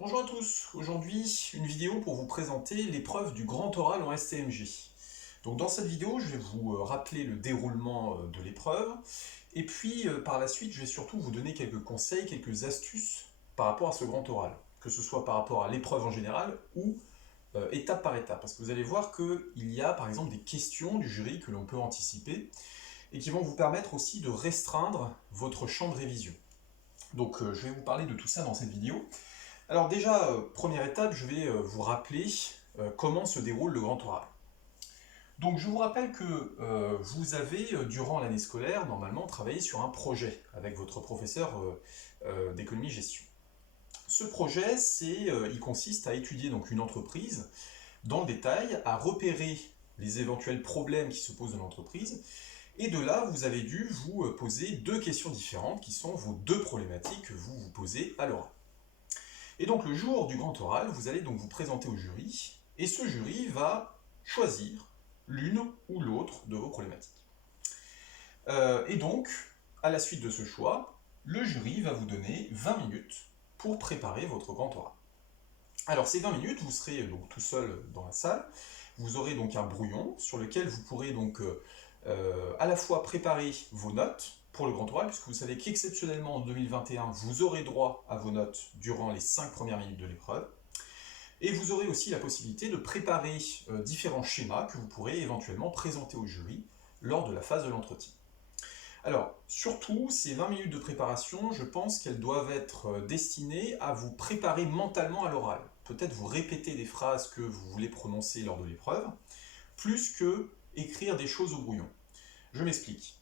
Bonjour à tous, aujourd'hui une vidéo pour vous présenter l'épreuve du grand oral en STMG. Donc dans cette vidéo je vais vous rappeler le déroulement de l'épreuve et puis par la suite je vais surtout vous donner quelques conseils, quelques astuces par rapport à ce grand oral, que ce soit par rapport à l'épreuve en général ou étape par étape, parce que vous allez voir qu'il y a par exemple des questions du jury que l'on peut anticiper et qui vont vous permettre aussi de restreindre votre champ de révision. Donc je vais vous parler de tout ça dans cette vidéo. Alors déjà, première étape, je vais vous rappeler comment se déroule le grand oral. Donc je vous rappelle que vous avez, durant l'année scolaire, normalement travaillé sur un projet avec votre professeur d'économie-gestion. Ce projet, il consiste à étudier donc une entreprise dans le détail, à repérer les éventuels problèmes qui se posent dans l'entreprise, et de là, vous avez dû vous poser deux questions différentes qui sont vos deux problématiques que vous vous posez à l'oral. Et donc le jour du grand oral, vous allez donc vous présenter au jury, et ce jury va choisir l'une ou l'autre de vos problématiques. Et donc, à la suite de ce choix, le jury va vous donner 20 minutes pour préparer votre grand oral. Alors ces 20 minutes, vous serez donc tout seul dans la salle, vous aurez donc un brouillon sur lequel vous pourrez donc à la fois préparer vos notes pour le grand oral, puisque vous savez qu'exceptionnellement en 2021, vous aurez droit à vos notes durant les 5 premières minutes de l'épreuve. Et vous aurez aussi la possibilité de préparer différents schémas que vous pourrez éventuellement présenter au jury lors de la phase de l'entretien. Alors, surtout, ces 20 minutes de préparation, je pense qu'elles doivent être destinées à vous préparer mentalement à l'oral. Peut-être vous répéter des phrases que vous voulez prononcer lors de l'épreuve, plus que écrire des choses au brouillon. Je m'explique.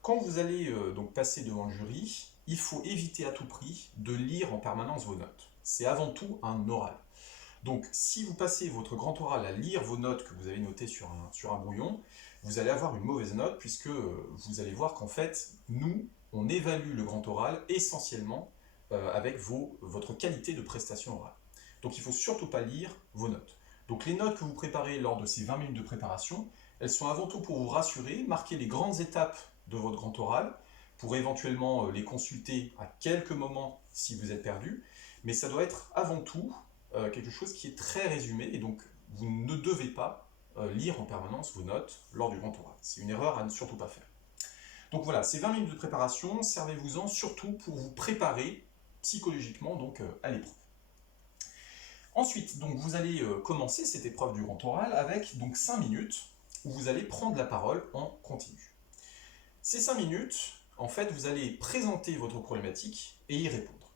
Quand vous allez donc passer devant le jury, il faut éviter à tout prix de lire en permanence vos notes. C'est avant tout un oral. Donc si vous passez votre grand oral à lire vos notes que vous avez notées sur un brouillon, vous allez avoir une mauvaise note puisque vous allez voir qu'en fait, nous, on évalue le grand oral essentiellement avec votre qualité de prestation orale. Donc il ne faut surtout pas lire vos notes. Donc les notes que vous préparez lors de ces 20 minutes de préparation, elles sont avant tout pour vous rassurer, marquer les grandes étapes de votre grand oral, pour éventuellement les consulter à quelques moments si vous êtes perdu, mais ça doit être avant tout quelque chose qui est très résumé, et donc vous ne devez pas lire en permanence vos notes lors du grand oral. C'est une erreur à ne surtout pas faire. Donc voilà, ces 20 minutes de préparation, servez-vous-en surtout pour vous préparer psychologiquement donc, à l'épreuve. Ensuite, donc, vous allez commencer cette épreuve du grand oral avec donc, 5 minutes où vous allez prendre la parole en continu. Ces 5 minutes, en fait, vous allez présenter votre problématique et y répondre,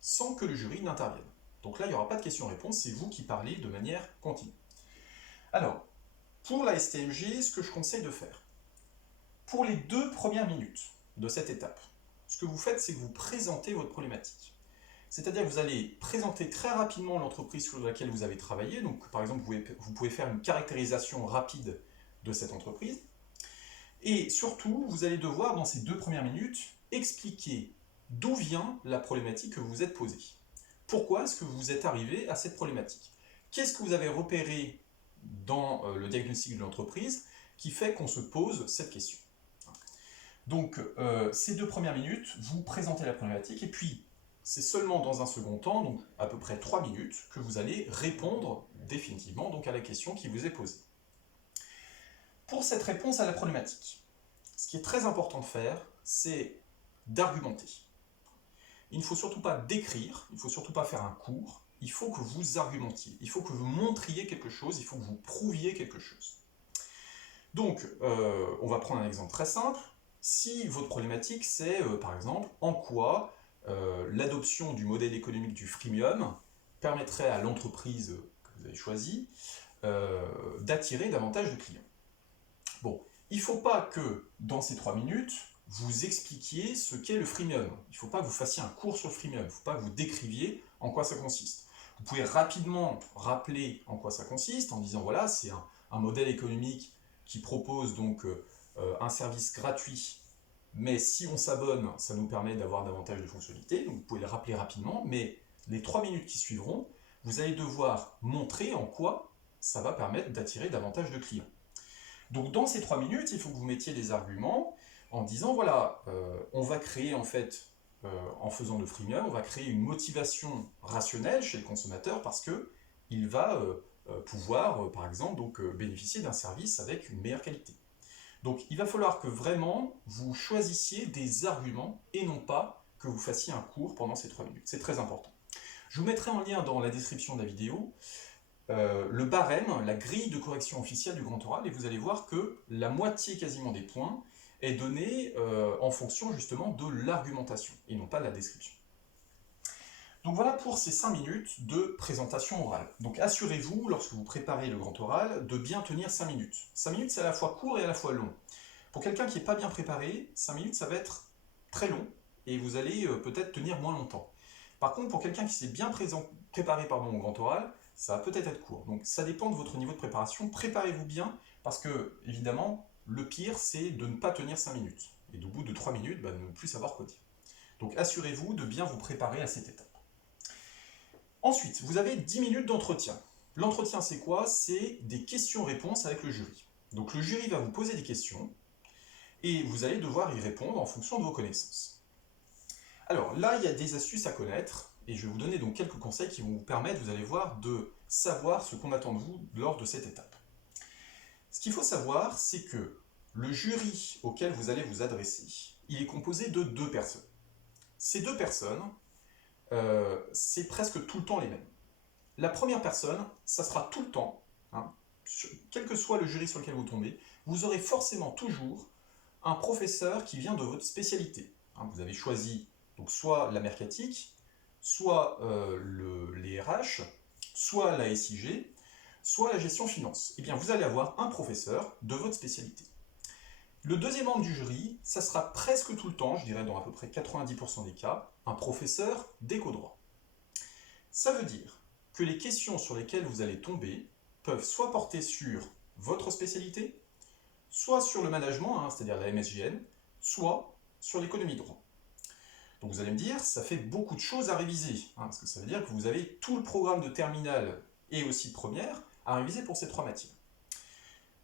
sans que le jury n'intervienne. Donc là, il n'y aura pas de questions-réponses, c'est vous qui parlez de manière continue. Alors, pour la STMG, ce que je conseille de faire, pour les 2 premières minutes de cette étape, ce que vous faites, c'est que vous présentez votre problématique. C'est-à-dire que vous allez présenter très rapidement l'entreprise sur laquelle vous avez travaillé. Donc, par exemple, vous pouvez faire une caractérisation rapide de cette entreprise. Et surtout, vous allez devoir, dans ces 2 premières minutes, expliquer d'où vient la problématique que vous vous êtes posée. Pourquoi est-ce que vous êtes arrivé à cette problématique? Qu'est-ce que vous avez repéré dans le diagnostic de l'entreprise qui fait qu'on se pose cette question? Donc, ces 2 premières minutes, vous présentez la problématique, et puis, c'est seulement dans un second temps, donc à peu près 3 minutes, que vous allez répondre définitivement donc, à la question qui vous est posée. Pour cette réponse à la problématique, ce qui est très important de faire, c'est d'argumenter. Il ne faut surtout pas décrire, il ne faut surtout pas faire un cours, il faut que vous argumentiez, il faut que vous montriez quelque chose, il faut que vous prouviez quelque chose. Donc, on va prendre un exemple très simple. Si votre problématique, c'est, par exemple, en quoi l'adoption du modèle économique du freemium permettrait à l'entreprise que vous avez choisie d'attirer davantage de clients. Bon, il ne faut pas que, dans ces 3 minutes, vous expliquiez ce qu'est le freemium. Il ne faut pas que vous fassiez un cours sur le freemium, il ne faut pas que vous décriviez en quoi ça consiste. Vous pouvez rapidement rappeler en quoi ça consiste en disant voilà, c'est un modèle économique qui propose donc un service gratuit, mais si on s'abonne, ça nous permet d'avoir davantage de fonctionnalités. Donc vous pouvez le rappeler rapidement, mais les 3 minutes qui suivront, vous allez devoir montrer en quoi ça va permettre d'attirer davantage de clients. Donc dans ces 3 minutes, il faut que vous mettiez des arguments en disant voilà, on va créer en fait en faisant de freemium, on va créer une motivation rationnelle chez le consommateur parce qu'il va pouvoir, par exemple, bénéficier d'un service avec une meilleure qualité. Donc il va falloir que vraiment vous choisissiez des arguments et non pas que vous fassiez un cours pendant ces 3 minutes. C'est très important. Je vous mettrai en lien dans la description de la vidéo le barème, la grille de correction officielle du grand oral, et vous allez voir que la moitié quasiment des points est donnée en fonction justement de l'argumentation et non pas de la description. Donc voilà pour ces 5 minutes de présentation orale. Donc assurez-vous, lorsque vous préparez le grand oral, de bien tenir 5 minutes. 5 minutes, c'est à la fois court et à la fois long. Pour quelqu'un qui n'est pas bien préparé, 5 minutes, ça va être très long, et vous allez peut-être tenir moins longtemps. Par contre, pour quelqu'un qui s'est bien préparé au grand oral, ça va peut-être être court. Donc ça dépend de votre niveau de préparation. Préparez-vous bien, parce que, évidemment, le pire, c'est de ne pas tenir 5 minutes. Et au bout de 3 minutes, de ne plus savoir quoi dire. Donc assurez-vous de bien vous préparer à cette étape. Ensuite, vous avez 10 minutes d'entretien. L'entretien, c'est quoi? C'est des questions-réponses avec le jury. Donc le jury va vous poser des questions, et vous allez devoir y répondre en fonction de vos connaissances. Alors là, il y a des astuces à connaître, et je vais vous donner donc quelques conseils qui vont vous permettre, vous allez voir, de savoir ce qu'on attend de vous lors de cette étape. Ce qu'il faut savoir, c'est que le jury auquel vous allez vous adresser, il est composé de 2 personnes. Ces 2 personnes, c'est presque tout le temps les mêmes. La première personne, ça sera tout le temps, quel que soit le jury sur lequel vous tombez, vous aurez forcément toujours un professeur qui vient de votre spécialité. Vous avez choisi donc soit la mercatique, soit les RH, soit la SIG, soit la gestion finance. Eh bien, vous allez avoir un professeur de votre spécialité. Le deuxième membre du jury, ça sera presque tout le temps, je dirais dans à peu près 90% des cas, un professeur d'éco-droit. Ça veut dire que les questions sur lesquelles vous allez tomber peuvent soit porter sur votre spécialité, soit sur le management, c'est-à-dire la MSGN, soit sur l'économie de droit. Donc vous allez me dire, ça fait beaucoup de choses à réviser, parce que ça veut dire que vous avez tout le programme de terminale et aussi de première à réviser pour ces 3 matières.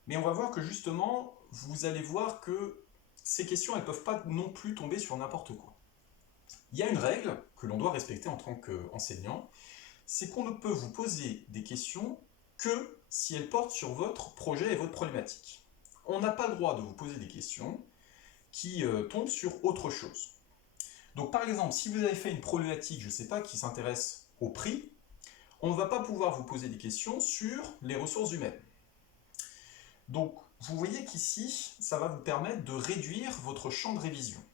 Mais on va voir que justement, vous allez voir que ces questions, elles ne peuvent pas non plus tomber sur n'importe quoi. Il y a une règle que l'on doit respecter en tant qu'enseignant, c'est qu'on ne peut vous poser des questions que si elles portent sur votre projet et votre problématique. On n'a pas le droit de vous poser des questions qui tombent sur autre chose. Donc par exemple, si vous avez fait une problématique, je ne sais pas, qui s'intéresse au prix, on ne va pas pouvoir vous poser des questions sur les ressources humaines. Donc vous voyez qu'ici, ça va vous permettre de réduire votre champ de révision.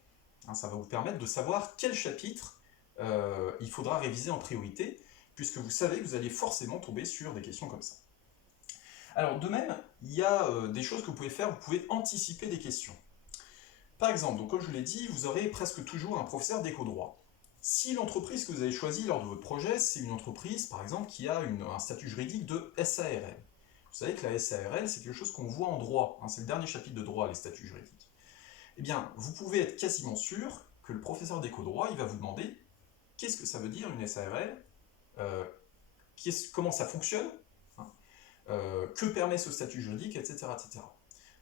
Ça va vous permettre de savoir quel chapitre il faudra réviser en priorité, puisque vous savez que vous allez forcément tomber sur des questions comme ça. Alors de même, il y a des choses que vous pouvez faire, vous pouvez anticiper des questions. Par exemple, donc comme je vous l'ai dit, vous aurez presque toujours un professeur d'éco-droit. Si l'entreprise que vous avez choisie lors de votre projet, c'est une entreprise, par exemple, qui a un statut juridique de SARL. Vous savez que la SARL, c'est quelque chose qu'on voit en droit. C'est le dernier chapitre de droit, les statuts juridiques. Eh bien, vous pouvez être quasiment sûr que le professeur d'éco-droit, il va vous demander qu'est-ce que ça veut dire une SARL, comment ça fonctionne, que permet ce statut juridique, etc., etc.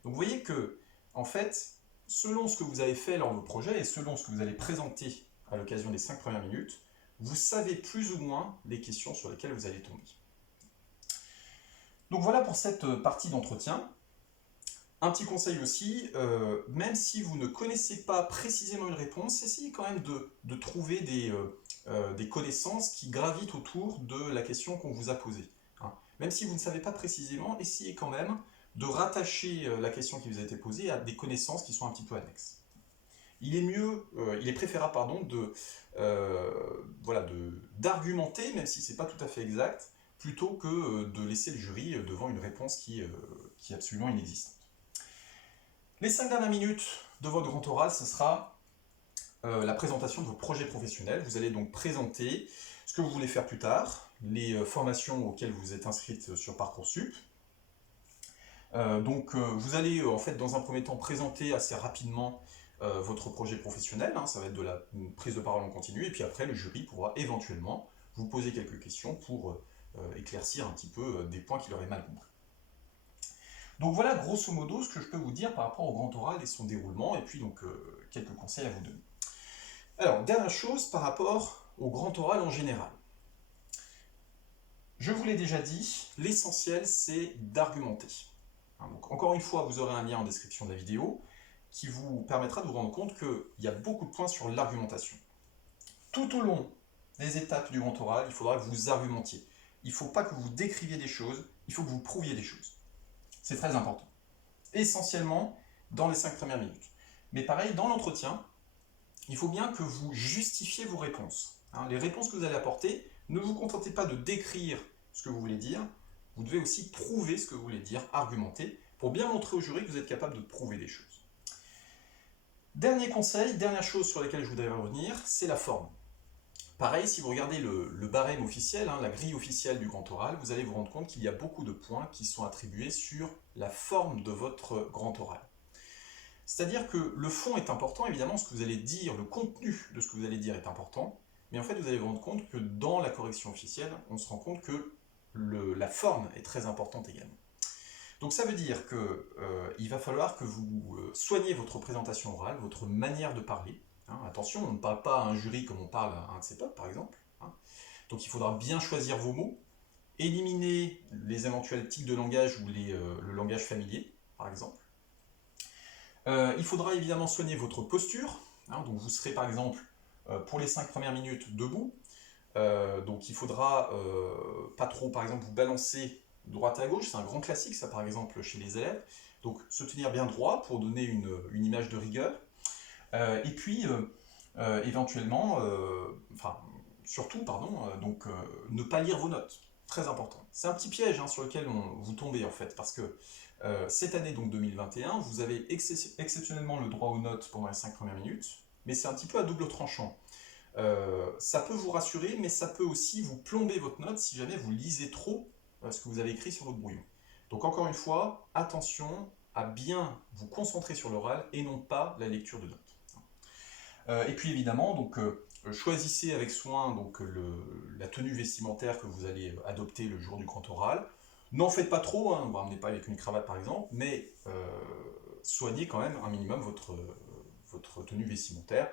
Donc vous voyez que, en fait, selon ce que vous avez fait lors de vos projets et selon ce que vous allez présenter à l'occasion des 5 premières minutes, vous savez plus ou moins les questions sur lesquelles vous allez tomber. Donc voilà pour cette partie d'entretien. Un petit conseil aussi, même si vous ne connaissez pas précisément une réponse, essayez quand même de trouver des connaissances qui gravitent autour de la question qu'on vous a posée. Même si vous ne savez pas précisément, essayez quand même de rattacher la question qui vous a été posée à des connaissances qui sont un petit peu annexes. Il est préférable d'argumenter, même si ce n'est pas tout à fait exact, plutôt que de laisser le jury devant une réponse qui est absolument inexistante. Les 5 dernières minutes de votre grand oral, ce sera la présentation de vos projets professionnels. Vous allez donc présenter ce que vous voulez faire plus tard, les formations auxquelles vous êtes inscrite sur Parcoursup. Vous allez en fait dans un premier temps présenter assez rapidement votre projet professionnel, ça va être de la prise de parole en continu, et puis après le jury pourra éventuellement vous poser quelques questions pour éclaircir un petit peu des points qu'il aurait mal compris. Donc voilà grosso modo ce que je peux vous dire par rapport au grand oral et son déroulement, et puis donc quelques conseils à vous donner. Alors, dernière chose par rapport au grand oral en général. Je vous l'ai déjà dit, l'essentiel c'est d'argumenter. Donc, encore une fois, vous aurez un lien en description de la vidéo qui vous permettra de vous rendre compte qu'il y a beaucoup de points sur l'argumentation. Tout au long des étapes du grand oral, il faudra que vous argumentiez. Il ne faut pas que vous décriviez des choses, il faut que vous prouviez des choses. C'est très important. Essentiellement dans les 5 premières minutes. Mais pareil, dans l'entretien, il faut bien que vous justifiez vos réponses. Les réponses que vous allez apporter, ne vous contentez pas de décrire ce que vous voulez dire, vous devez aussi prouver ce que vous voulez dire, argumenter, pour bien montrer au jury que vous êtes capable de prouver des choses. Dernier conseil, dernière chose sur laquelle je voudrais revenir, c'est la forme. Pareil, si vous regardez le barème officiel, la grille officielle du grand oral, vous allez vous rendre compte qu'il y a beaucoup de points qui sont attribués sur la forme de votre grand oral. C'est-à-dire que le fond est important, évidemment, ce que vous allez dire, le contenu de ce que vous allez dire est important, mais en fait, vous allez vous rendre compte que dans la correction officielle, on se rend compte que la forme est très importante également. Donc ça veut dire qu'il va falloir que vous soignez votre présentation orale, votre manière de parler. Attention, on ne parle pas à un jury comme on parle à un de ses potes, par exemple. Donc il faudra bien choisir vos mots, éliminer les éventuels tics de langage ou le langage familier, par exemple. Il faudra évidemment soigner votre posture. Donc vous serez par exemple pour les 5 premières minutes debout. Donc il faudra pas trop par exemple vous balancer droite à gauche, c'est un grand classique ça par exemple chez les élèves. Donc se tenir bien droit pour donner une image de rigueur. Et puis éventuellement, surtout donc ne pas lire vos notes. Très important. C'est un petit piège sur lequel vous tombez en fait, parce que cette année donc 2021, vous avez exceptionnellement le droit aux notes pendant les 5 premières minutes, mais c'est un petit peu à double tranchant. Ça peut vous rassurer, mais ça peut aussi vous plomber votre note si jamais vous lisez trop ce que vous avez écrit sur votre brouillon. Donc encore une fois, attention à bien vous concentrer sur l'oral et non pas la lecture de notes. Et puis évidemment, donc, choisissez avec soin donc, la tenue vestimentaire que vous allez adopter le jour du grand oral. N'en faites pas trop, ne vous ramenez pas avec une cravate par exemple, mais soignez quand même un minimum votre tenue vestimentaire.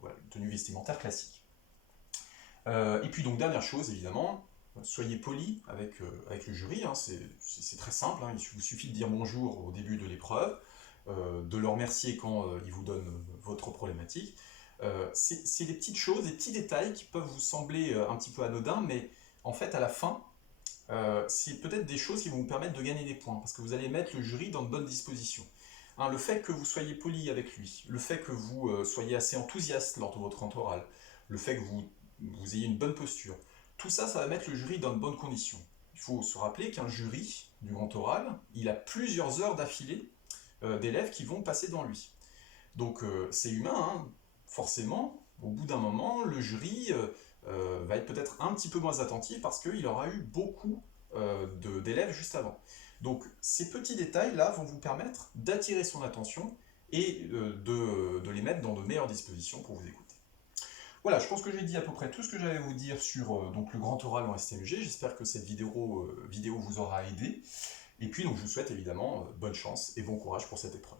Voilà, une tenue vestimentaire classique. Et puis donc dernière chose évidemment, soyez poli avec le jury, c'est très simple, il vous suffit de dire bonjour au début de l'épreuve, de le remercier quand il vous donne votre problématique. C'est des petites choses, des petits détails qui peuvent vous sembler un petit peu anodins, mais en fait à la fin, c'est peut-être des choses qui vont vous permettre de gagner des points, parce que vous allez mettre le jury dans de bonnes dispositions. Le fait que vous soyez poli avec lui, le fait que vous soyez assez enthousiaste lors de votre grand oral, le fait que vous ayez une bonne posture, tout ça, ça va mettre le jury dans de bonnes conditions. Il faut se rappeler qu'un jury du grand oral, il a plusieurs heures d'affilée d'élèves qui vont passer devant lui. Donc c'est humain, forcément, au bout d'un moment, le jury va être peut-être un petit peu moins attentif parce qu'il aura eu beaucoup d'élèves juste avant. Donc ces petits détails-là vont vous permettre d'attirer son attention et de les mettre dans de meilleures dispositions pour vous écouter. Voilà, je pense que j'ai dit à peu près tout ce que j'avais à vous dire sur donc, le grand oral en STMG. J'espère que cette vidéo vous aura aidé. Et puis donc, je vous souhaite évidemment bonne chance et bon courage pour cette épreuve.